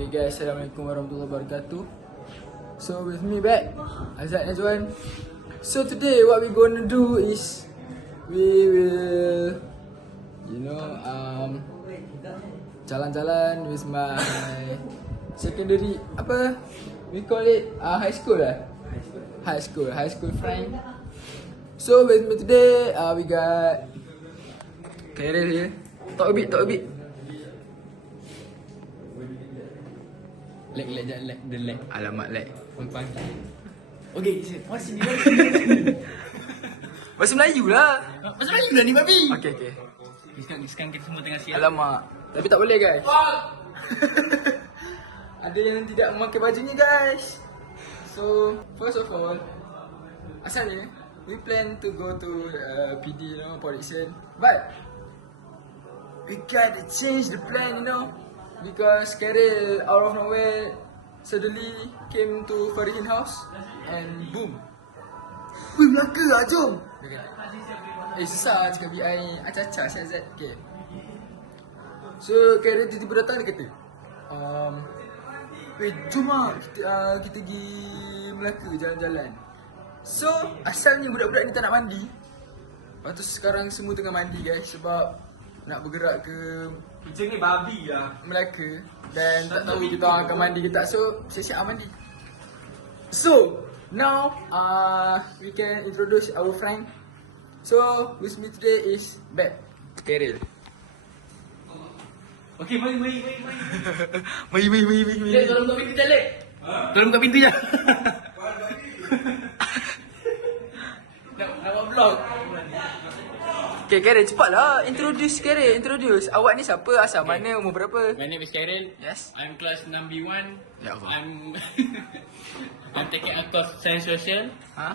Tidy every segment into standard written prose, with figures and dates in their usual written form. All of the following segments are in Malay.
Okay guys, Assalamualaikum warahmatullahi wabarakatuh. So with me back, Azad Najwan. So today what we gonna do is we will, jalan-jalan with my secondary, apa we call it, high school lah. High school friend. So with me today, we got Khairil here. Talk a bit. Lag. Alamak lag. Okay, masih ni Bahasa Melayu lah. Bahasa Melayu dah ni babi. Okay. Sekarang kita semua tengah siap. Alamak. Tapi tak boleh guys. Ada yang tidak memakai bajunya guys. So first of all, asalnya we plan to go to PD, production. But we gotta change the plan, because Khairil out of nowhere suddenly came to Farihin house and boom. Weh, Melaka lah, jom. Dia kata, susah cakap BI ni, acah-acah saya Zat. Okay. So Khairil tiba-tiba datang, dia kata, jom lah kita pergi Melaka jalan-jalan. So asalnya budak-budak ni tak nak mandi. Lepas tu sekarang semua tengah mandi guys, sebab nak bergerak ke Macam ni babi lah Melaka. Dan tak tahu kita orang akan mandi ke tak. So siap-siap mandi. So now we can introduce our friend. So with me today is Beb Khairil. Okay, mari Mari. Lek, tolong buka pintu je, Lek. Tolong buka pintu je. Nak buat vlog. Okay Khairil, cepatlah introduce Khairil. Awak ni siapa? Asal mana? Umur berapa? My name is Khairil. Yes. I'm class 6B1. Ya Allah. I'm taking a course Science Social. Ha?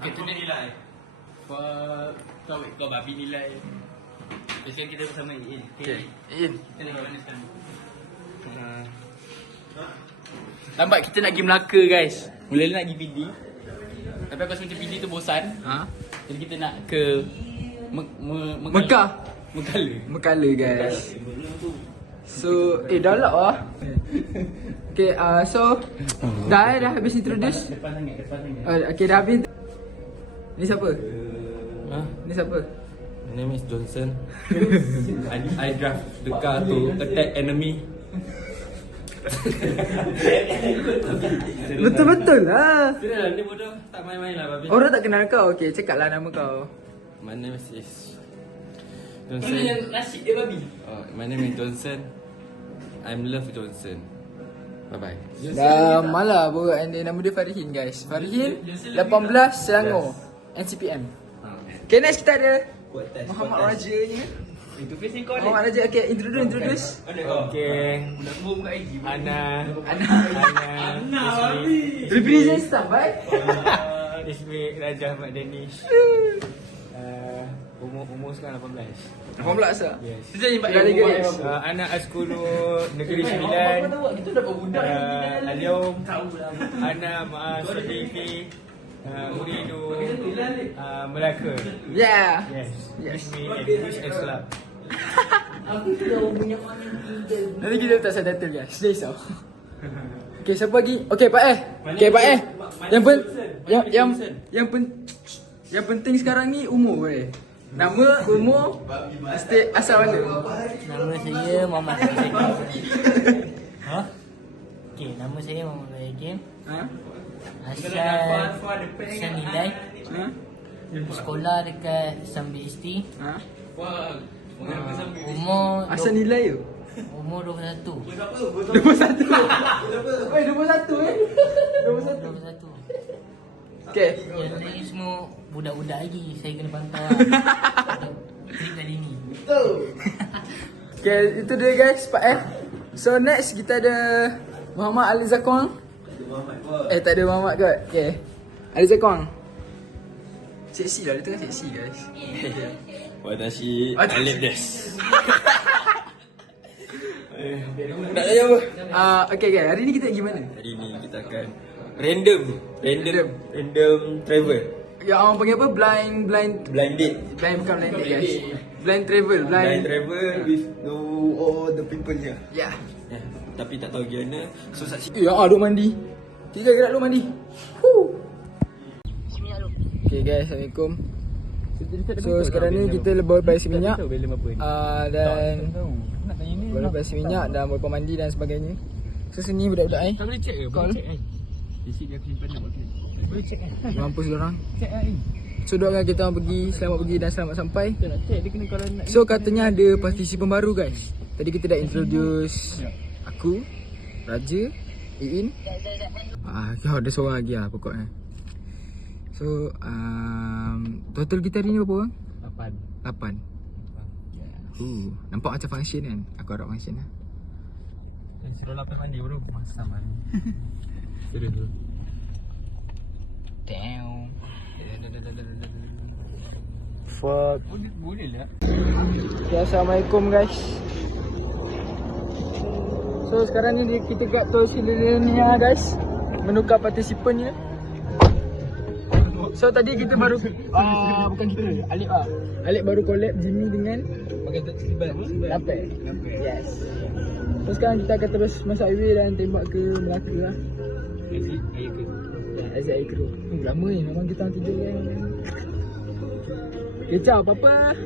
Okay, tu nilai. Kau babi nilai. Sekarang kita bersama Iin. Okay. In. Kita nak mana sekarang? Lambat kita nak pergi Melaka guys. Mula-mula nak pergi PD. Tapi aku rasa macam PD tu bosan. Ha? Jadi kita nak ke Mekah. Mekala guys. So, dah lah. Okay, so dah habis introduce. Depan sangat. Okay, dah habis. Ni siapa? Ni siapa? My name is Johnson. I drive the car to attack enemy. Betul lah. Sudah lah, ni bodoh. Tak main-main lah babi. Orang tak kenal kau. Okay, cakap lah nama kau. My name is Ini Johnson. yang nasi dia babi. My name is Johnson. I'm Love Johnson. Bye-bye. Dah malah buat nama dia Farihin guys. Farihin 18 Selangor NCPM. Okay, next kita ada Muhammad Raja ni. Itu face kau ni. Muhammad Raja. Okay, introduce. Okay. Buka IG. Ana babi. Represent staff, baik? Ismi Raja Ahmad Danish. Umur sekarang 18. 18 lah? Yes. Sejak ni Dah lagi guys. Anak Askulu Negeri Sembilan. Kita dah budak Al-Yawm Ana ma'a sadiqi Uridu Melaka. Yeah. Yes. Yes. Wish me and wish and salam. Nanti kita letak subtitle guys. Jangan risau. Okay, siapa lagi? Okay, Pak Okay, Pak Yang penting sekarang ni umur Nama, umur, asal mana? Nama saya Muhammad Hakim. Okey, nama saya Muhammad Hakim. Ha? Asal nilai Ha? sekolah dekat Sambil Ha? Umur Asal nilai tu? Umur 21. 21. Oi, 21 21. 21. Okay. Yang lain semua budak-budak lagi. Saya kena pantau trip kali ni. Okay, itu dia guys, Pak So next kita ada Muhammad Ali Zakwan. Tak ada Muhammad kot. Okay, Ali Zakwan. Seksi lah, dia tengah seksi guys. Watashi Alif Des. Tak tanya apa. Okay guys, hari ni kita pergi mana? Hari ni kita akan random travel. Yang orang panggil apa? Blind date. Blind bukan blind date guys. Blind travel. Blind travel with all the people here. Yeah. Tapi tak tahu gimana. So saksi Ya, duk mandi. 3 gerak duk mandi. Okay guys, Assalamualaikum. So sekarang ni kita baru basi minyak dan baru basi minyak dan baru mandi dan sebagainya. So sini budak-budak ni. Tak boleh check ke? Call. Boleh check kan? Isi dia aku simpan dapat clean. Boleh check kan? Mampus diorang. Check kan ni. So doakan kita orang pergi, selamat pergi dan selamat sampai. Kita nak check dia kena kalau nak. So katanya ada partisipan baru guys. Tadi kita dah introduce aku, Raja, Iin. Ada seorang lagi lah pokoknya. So total kita hari ni berapa orang? 8. Nampak macam function kan? Aku harap function lah. suruh lapar mandi bro. Masam kan. Serius tu. Damn. Fuck. Boleh lah. Okay, Assalamualaikum guys. So sekarang ni kita kat Tol Sililania guys. Menukar partisipan ni. So tadi kita baru bukan kita, Alip lah. Alip baru collab Jimmy dengan Lapar. Yes. So sekarang kita akan terus masuk highway dan tembak ke Melaka lah. Exit air keruh. Lama ni memang kita orang tidur kan. Kecap apa-apa.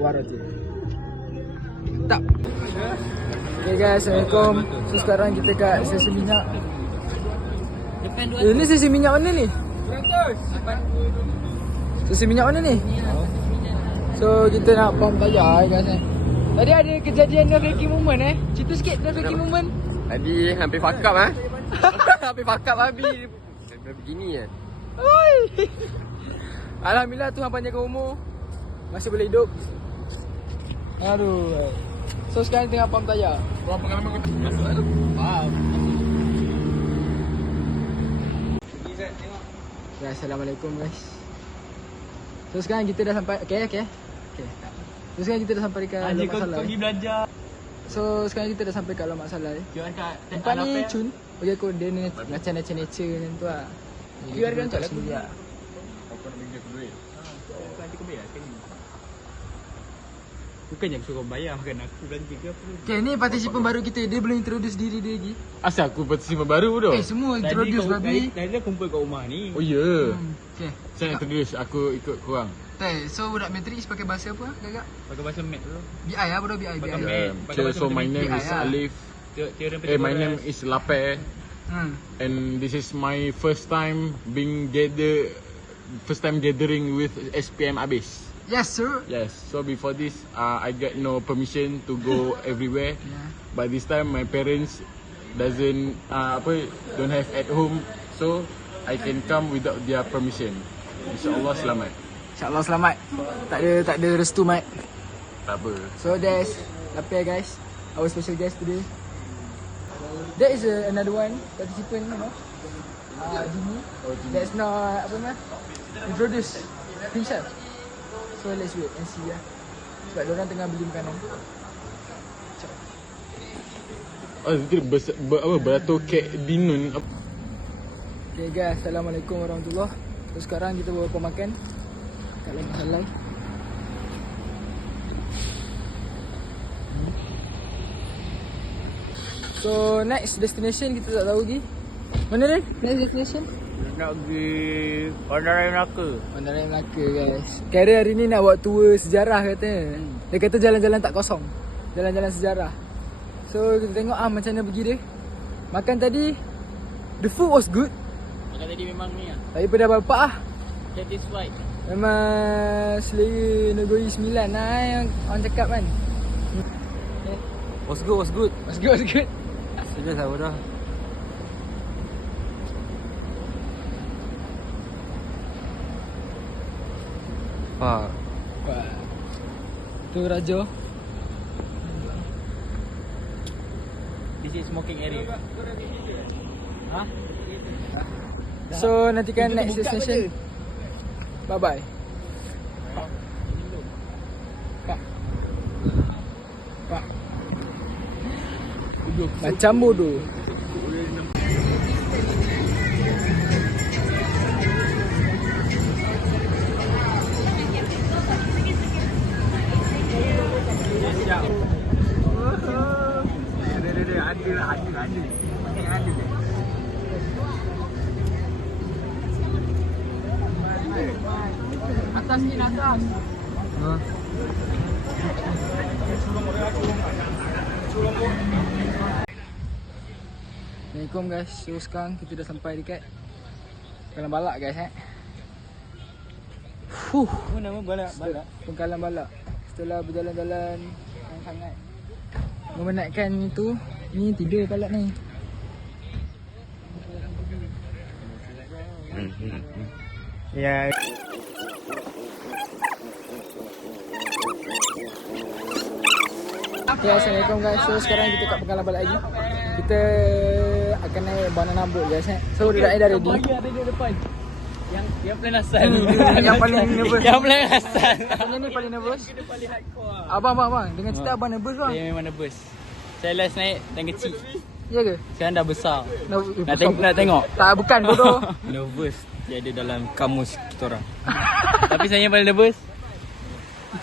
War je. Tak. Okay guys, Assalamualaikum. So sekarang kita kat stesen minyak. Ini stesen minyak mana ni? Stesen minyak mana ni? So kita nak pump tayar guys eh. Tadi ada kejadian nerve-wracking moment eh. Cerita sikit nerve-wracking moment. Tadi hampir fuck up ah. Hampir fuck up habis. Begini eh. Oi. Alhamdulillah Tuhan panjangkan umur. Masih boleh hidup. Aduh. So sekarang tengah pump tayar. Orang pengalaman kau masuk lah tu. Faham. Ya, Assalamualaikum guys. So sekarang kita dah sampai. Okay. So sekarang kita dah sampai dekat Alamat Salah. Pergi belajar. So sekarang kita dah sampai kat Alamat Salah. QR kat Tempat ni cun. Bagi aku dia ni macam nature macam tu lah. QR kan tak laku. Ya. Kau nak bagi aku duit. Nanti kau bayar sekali. Bukannya aku suruh bayar makan aku belanja ke apa. Okay, ni partisipan baru kita. Dia belum introduce diri dia lagi. Asal aku partisipan baru tu? Semua introduce babi. Tadi dia kumpul kat rumah ni. Oh ya. Okay. Saya introduce, aku ikut korang. So budak Matrix pakai bahasa apa gagak? Pakai bahasa Mac tu. BI lah budak BI. Pakai BI. Mac. Okay, so my name is lah. Alif. My name is Lapar. And this is my first time gathering with SPM Abis. Yes sir. Yes. So before this, I got no permission to go everywhere. Yeah. But this time my parents don't have at home, so I can come without their permission. InsyaAllah selamat. InsyaAllah selamat. Tak ada restu mat. Tak apa. So there's Lapar guys. Our special guest today. There is another one participant, you know. Jimmy. That's not apa nama? Introduce himself. So let's wait and see lah. Sebab diorang tengah beli makanan. Oh, itu beratur kek dinun. Okay guys, Assalamualaikum warahmatullahi. So sekarang kita bawa makan kat Alamat Salah. So next destination kita tak tahu lagi. Mana ni? Next destination? Nak pergi Bandaraya Melaka. Bandaraya Melaka guys. Kira hari ni nak buat tour sejarah katanya. Dia kata jalan-jalan tak kosong. Jalan-jalan sejarah. So kita tengok macam mana pergi dia. Makan tadi, the food was good. Makan tadi memang ni lah. Tapi pada bapak Satisfied. memang selera negeri 9 lah yang orang cakap kan. Was good. Was good. Serius lah bodoh. Wah. Tu Raja. This is smoking area. So nantikan next destination. Bye bye. Pak. Macam bodoh. Atas ni atas. Assalamualaikum guys. So sekarang kita dah sampai dekat Pengkalan Balak guys Apa nama balak? Pengkalan Balak. Setelah berjalan-jalan yang sangat memenatkan itu, ni tidur balak ni. Ya. Okay, Assalamualaikum guys. So sekarang kita kat Pengkalan Balak lagi. Kita akan naik banana boat guys So dah dah ready. Ada di depan. Yang paling asal. Yang paling nervous. Yang paling asal. Katanya ni paling nervous. Abang. Dengan cerita abang nervous bang. Saya memang nervous. Saya last naik dan kecil. Ya ke? Sekarang dah besar. Nak tengok. Tak, bukan bodoh. Nervous tiada dalam kamus kita orang. Tapi saya yang paling nervous.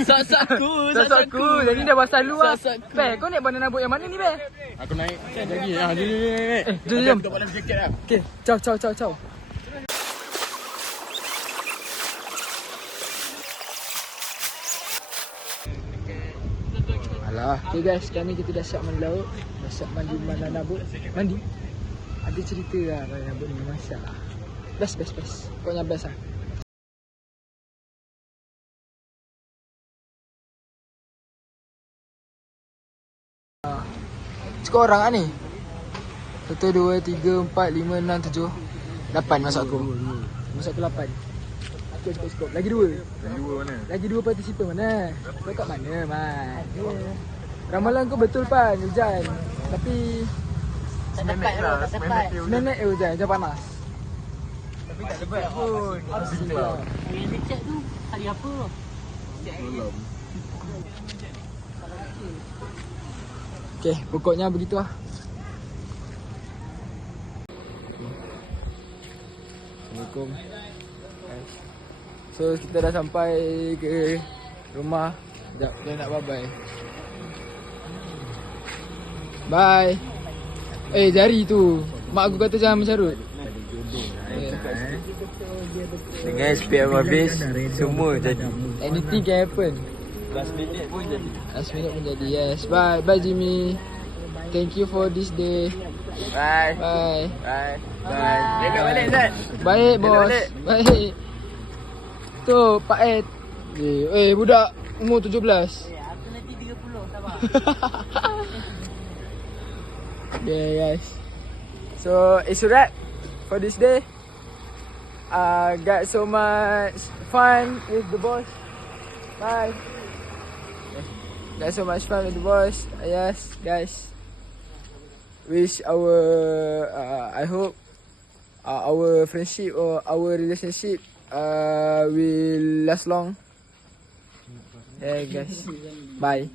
Sak-sakku. Jadi dah pasal lu lah. Sak-sakku. Be, kau naik banana boat yang mana ni Be? Aku naik lagi. Jom. Jom. Kita pakai jaket lah. Okay, ciao. Alah, okay guys, sekarang ni kita dah siap mandi laut. Dah siap mandi banana boat. Mandi? Ada cerita lah banana boat ni, masya lah. Best. Pokoknya best lah. Cukup orang lah ni? 1, 2, 3, 4, 5, 6, 7 8 masuk aku. Masuk aku 8. Aku cukup. Lagi 2. Lagi 2 partisipan mana? Kau kat mana Man? Ramalan kau betul Pan, hujan. Tapi Tak dapat lah, tak dapat. seminit hujan panas. Tapi tak dapat pun. Yang dia cek tu hari apa? Okay, pokoknya begitu lah. Assalamualaikum. So kita dah sampai ke rumah. Sekejap, kita nak bye-bye. Bye. Jari tu. Mak aku kata jangan mencarut. Dengan SPM habis, semua jadi. Anything can happen. Last minute pun jadi. Last minute pun jadi. Yes. Bye Jimmy. Thank you for this day. Bye. Bye. Bye. Dekat balik Zat. Baik bos. Baik. Tu Pak Ed. Budak umur 17. Aku nanti 30, sabar. Okay guys. So it's a wrap for this day. Got so much fun with the boss. Bye. Got so much fun with the boss. Yes guys. Wish I hope our friendship or our relationship will last long. Yeah guys. Bye.